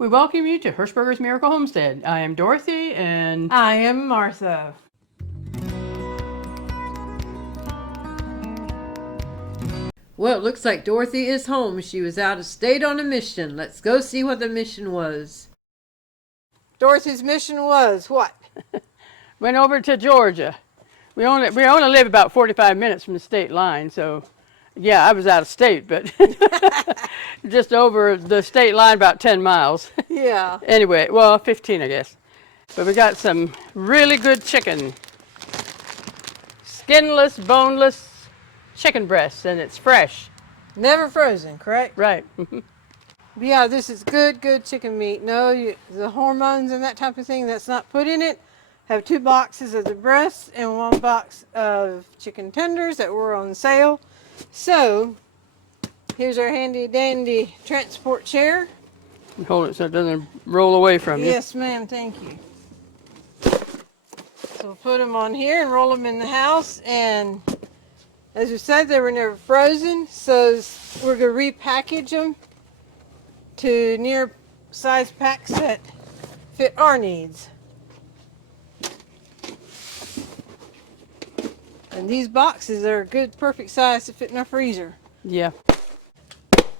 We welcome you to Hershberger's Miracle Homestead. I am Dorothy and I am Martha. Well, it looks like Dorothy is home. She was out of state on a mission. Let's go see what the mission was. Dorothy's mission was what? went over to Georgia. We only live about 45 minutes from the state line, so yeah, I was out of state, but just over the state line about 10 miles. Yeah. Anyway, well, 15 I guess. But we got some really good chicken. Skinless, boneless chicken breasts, and it's fresh. Never frozen, correct? Right. Yeah, this is good chicken meat. No, the hormones and that type of thing that's not put in it. Have 2 boxes of the breasts and 1 box of chicken tenders that were on sale. So, here's our handy dandy transport chair. Hold it so it doesn't roll away from you. Yes, ma'am, thank you. So we'll put them on here and roll them in the house. And as we said, they were never frozen, so we're going to repackage them to near size packs that fit our needs. And these boxes are a good, perfect size to fit in our freezer. Yeah.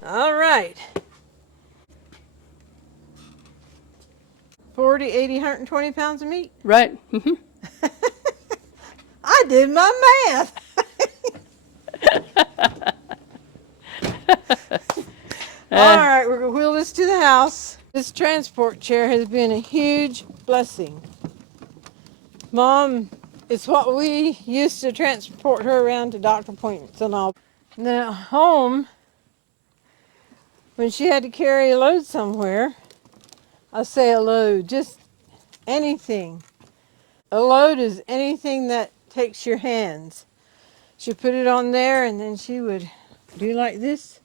All right. 40, 80, 120 pounds of meat. Right. I did my math. All right, we're going to wheel this to the house. This transport chair has been a huge blessing. Mom, it's what we used to transport her around to doctor appointments and all. And then at home, when she had to carry a load somewhere, I say a load, just anything. A load is anything that takes your hands. She put it on there and then she would do like this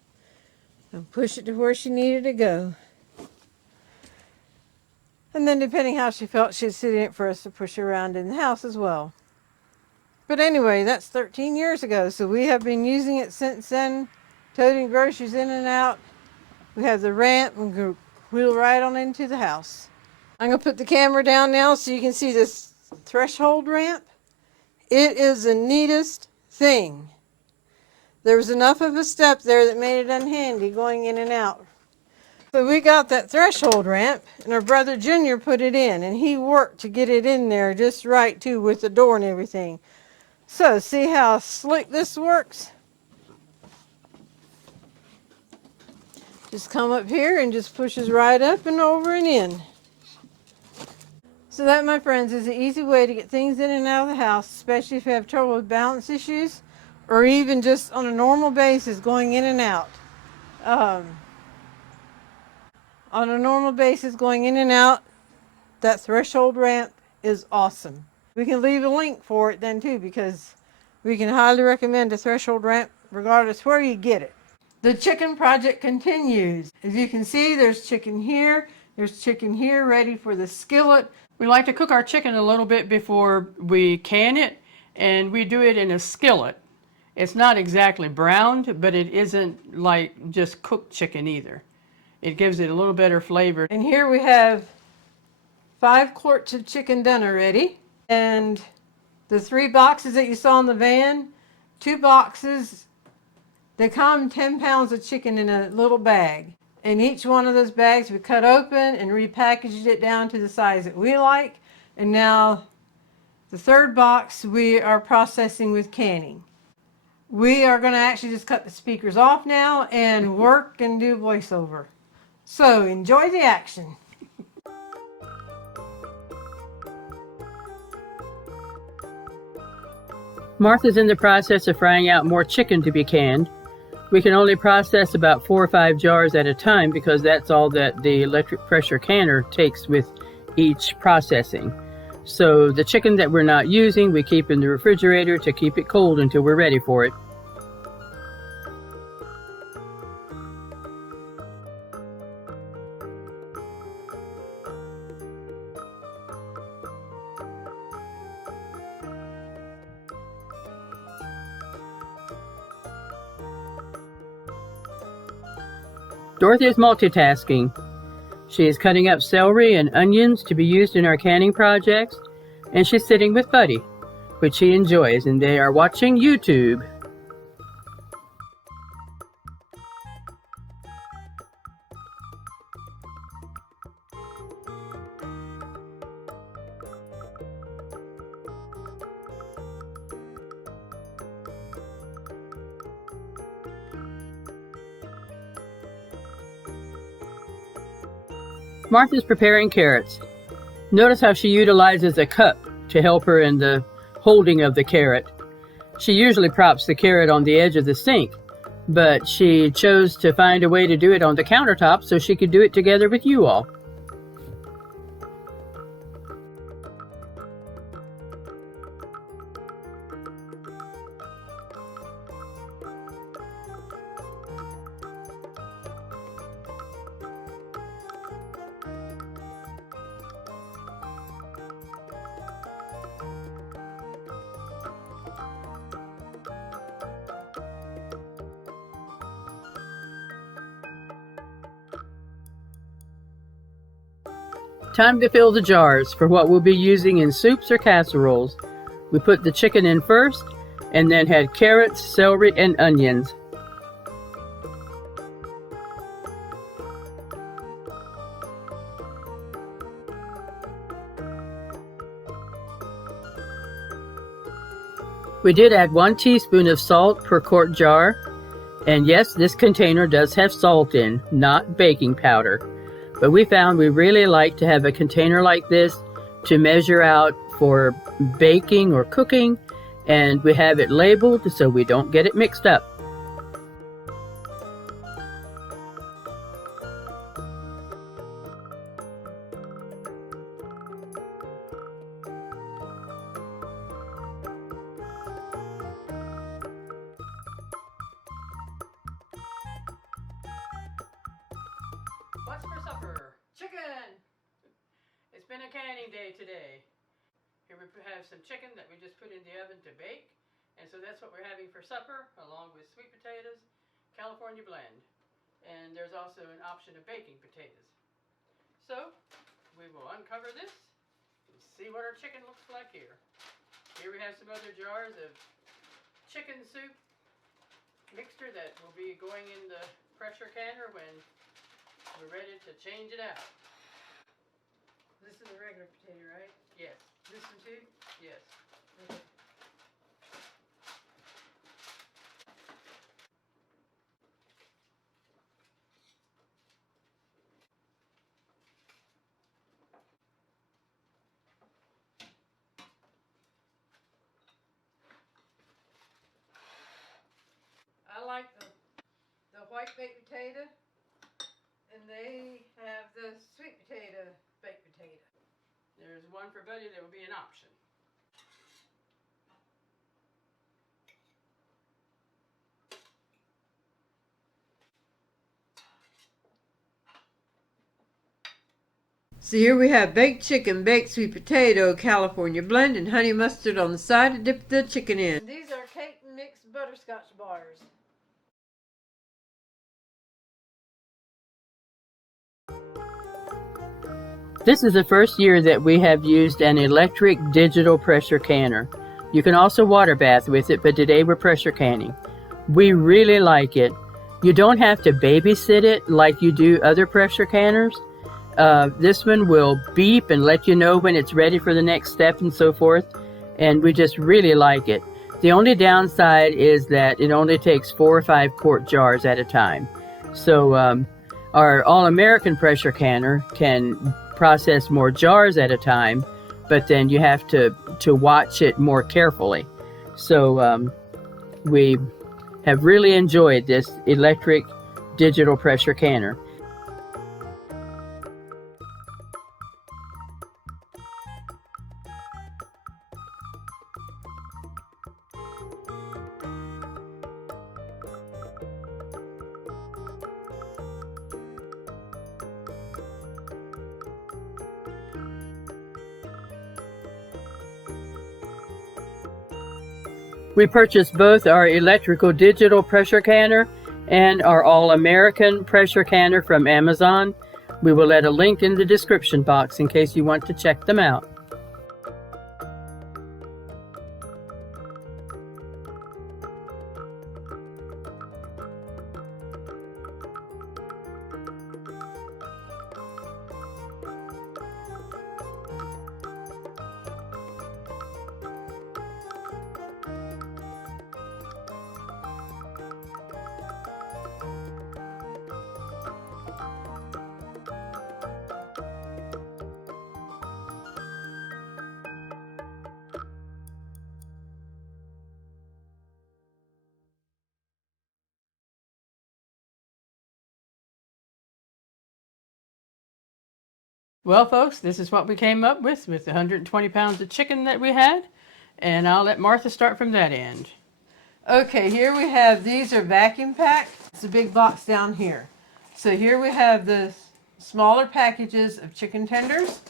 and push it to where she needed to go. And then depending how she felt, she'd sit in it for us to push around in the house as well. But anyway, that's 13 years ago, so we have been using it since then, toting groceries in and out. We have the ramp and go wheel right on into the house. I'm going to put the camera down now so you can see this threshold ramp. It is the neatest thing. There was enough of a step there that made it unhandy going in and out. So we got that threshold ramp, and our brother Junior put it in, and he worked to get it in there just right too with the door and everything. So see how slick this works? Just come up here and just pushes right up and over and in. So that, my friends, is an easy way to get things in and out of the house, especially if you have trouble with balance issues or even just on a normal basis going in and out. On a normal basis going in and out, that threshold ramp is awesome. We can leave a link for it then too, because we can highly recommend a threshold ramp regardless where you get it. The chicken project continues. As you can see, there's chicken here ready for the skillet. We like to cook our chicken a little bit before we can it, and we do it in a skillet. It's not exactly browned, but it isn't like just cooked chicken either. It gives it a little better flavor. And here we have 5 quarts of chicken done already. And the 3 boxes that you saw in the van, 2 boxes, they come 10 pounds of chicken in a little bag. And each one of those bags we cut open and repackaged it down to the size that we like. And now the 3rd box we are processing with canning. We are going to actually just cut the speakers off now and work and do voiceover. So enjoy the action. Martha's in the process of frying out more chicken to be canned. We can only process about 4 or 5 jars at a time because that's all that the electric pressure canner takes with each processing. So the chicken that we're not using, we keep in the refrigerator to keep it cold until we're ready for it. Dorothy is multitasking. She is cutting up celery and onions to be used in our canning projects, and she's sitting with Buddy, which she enjoys, and they are watching YouTube. Martha's preparing carrots. Notice how she utilizes a cup to help her in the holding of the carrot. She usually props the carrot on the edge of the sink, but she chose to find a way to do it on the countertop so she could do it together with you all. Time to fill the jars for what we'll be using in soups or casseroles. We put the chicken in first and then had carrots, celery, and onions. We did add 1 teaspoon of salt per quart jar. And yes, this container does have salt in, not baking powder. But we found we really like to have a container like this to measure out for baking or cooking, and we have it labeled so we don't get it mixed up. What's for supper? Chicken! It's been a canning day today. Here we have some chicken that we just put in the oven to bake. And so that's what we're having for supper, along with sweet potatoes, California blend. And there's also an option of baking potatoes. So we will uncover this and see what our chicken looks like here. Here we have some other jars of chicken soup mixture that will be going in the pressure canner when we're ready to change it out. This is a regular potato, right? Yes. This one too? Yes. Okay. I like the white baked potato, and they have the sweet potato baked potato. There's one for Buddy that will be an option. So here we have baked chicken, baked sweet potato, California blend, and honey mustard on the side to dip the chicken in. These are cake mixed butterscotch bars. This is the first year that we have used an electric digital pressure canner. You can also water bath with it, but today we're pressure canning. We really like it. You don't have to babysit it like you do other pressure canners. This one will beep and let you know when it's ready for the next step and so forth, and we just really like it. The only downside is that it only takes 4 or 5 quart jars at a time. So our All-American pressure canner can process more jars at a time, but then you have to watch it more carefully. So we have really enjoyed this electric digital pressure canner. We purchased both our electrical digital pressure canner and our All-American pressure canner from Amazon. We will add a link in the description box in case you want to check them out. Well, folks, this is what we came up with the 120 pounds of chicken that we had, and I'll let Martha start from that end. Okay, here we have, these are vacuum packed. It's a big box down here. So here we have the smaller packages of chicken tenders,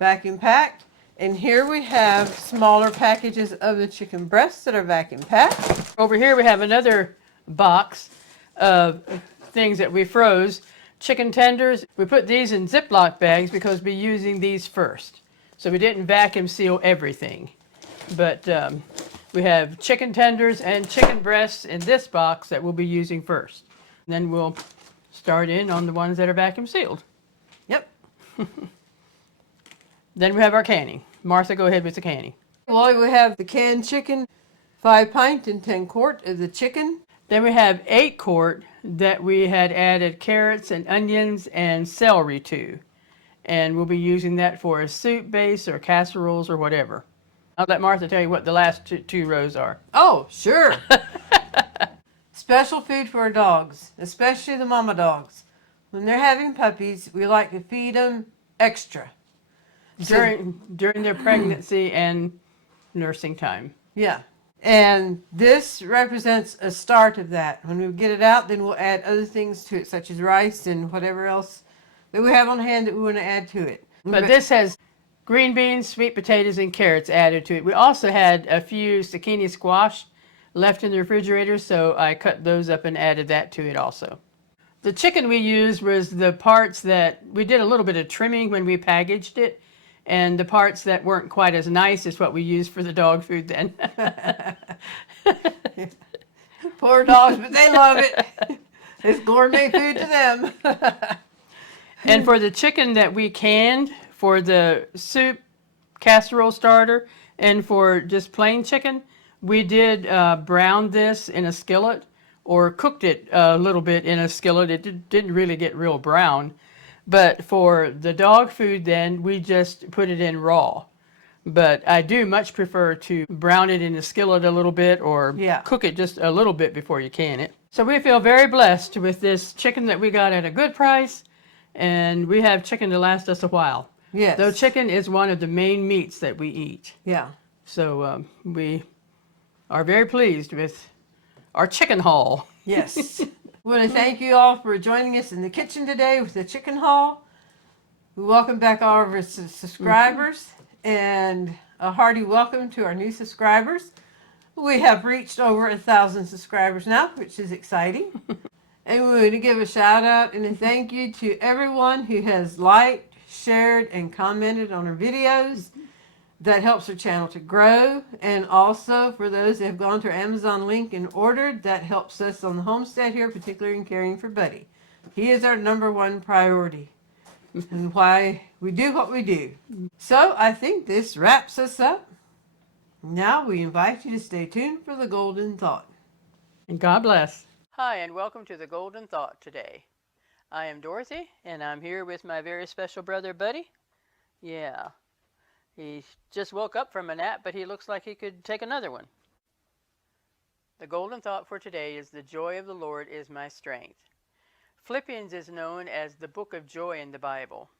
vacuum packed. And here we have smaller packages of the chicken breasts that are vacuum packed. Over here we have another box of things that we froze. Chicken tenders, we put these in Ziplock bags because we're using these first. So we didn't vacuum seal everything. But we have chicken tenders and chicken breasts in this box that we'll be using first. Then we'll start in on the ones that are vacuum sealed. Yep. Then we have our canning. Martha, go ahead with the canning. Well, we have the canned chicken, 5 pint and 10 quart of the chicken. Then we have 8 quart that we had added carrots and onions and celery to. And we'll be using that for a soup base or casseroles or whatever. I'll let Martha tell you what the last two rows are. Oh, sure. Special food for our dogs, especially the mama dogs. When they're having puppies, we like to feed them extra. During their pregnancy and nursing time. Yeah. And this represents a start of that. When we get it out, then we'll add other things to it, such as rice and whatever else that we have on hand that we want to add to it. But this has green beans, sweet potatoes, and carrots added to it. We also had a few zucchini squash left in the refrigerator, so I cut those up and added that to it also. The chicken we used was the parts that we did a little bit of trimming when we packaged it, and the parts that weren't quite as nice is what we used for the dog food then. Poor dogs, but they love it. It's gourmet food to them. And for the chicken that we canned for the soup casserole starter and for just plain chicken, we did brown this in a skillet or cooked it a little bit in a skillet. It didn't really get real brown. But for the dog food then, we just put it in raw. But I do much prefer to brown it in the skillet a little bit or cook it just a little bit before you can it. So we feel very blessed with this chicken that we got at a good price, and we have chicken to last us a while. Yes. Though chicken is one of the main meats that we eat. Yeah. So we are very pleased with our chicken haul. Yes. We want to thank you all for joining us in the kitchen today with the chicken haul. We welcome back all of our subscribers and a hearty welcome to our new subscribers. We have reached over 1,000 subscribers now, which is exciting. And we want to give a shout out and a thank you to everyone who has liked, shared, and commented on our videos. That helps our channel to grow. And also for those that have gone to our Amazon link and ordered, that helps us on the homestead here, particularly in caring for Buddy. He is our #1 priority and why we do what we do. So I think this wraps us up. Now we invite you to stay tuned for the Golden Thought. And God bless. Hi, and welcome to the Golden Thought today. I am Dorothy, and I'm here with my very special brother, Buddy. Yeah. He just woke up from a nap, but he looks like he could take another one. The golden thought for today is the joy of the Lord is my strength. Philippians is known as the book of joy in the Bible,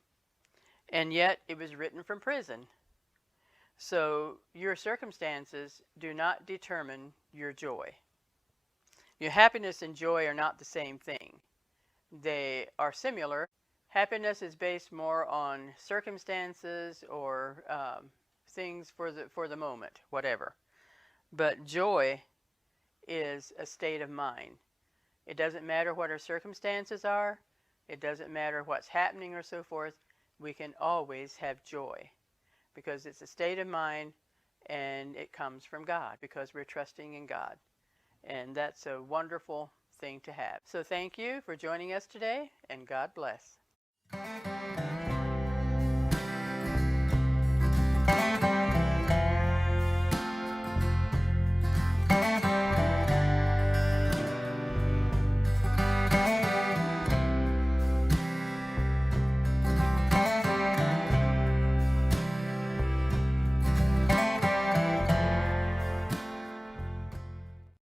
and yet it was written from prison. So your circumstances do not determine your joy. Your happiness and joy are not the same thing. They are similar. Happiness is based more on circumstances or things for the moment, whatever. But joy is a state of mind. It doesn't matter what our circumstances are. It doesn't matter what's happening or so forth. We can always have joy because it's a state of mind and it comes from God because we're trusting in God. And that's a wonderful thing to have. So thank you for joining us today, and God bless.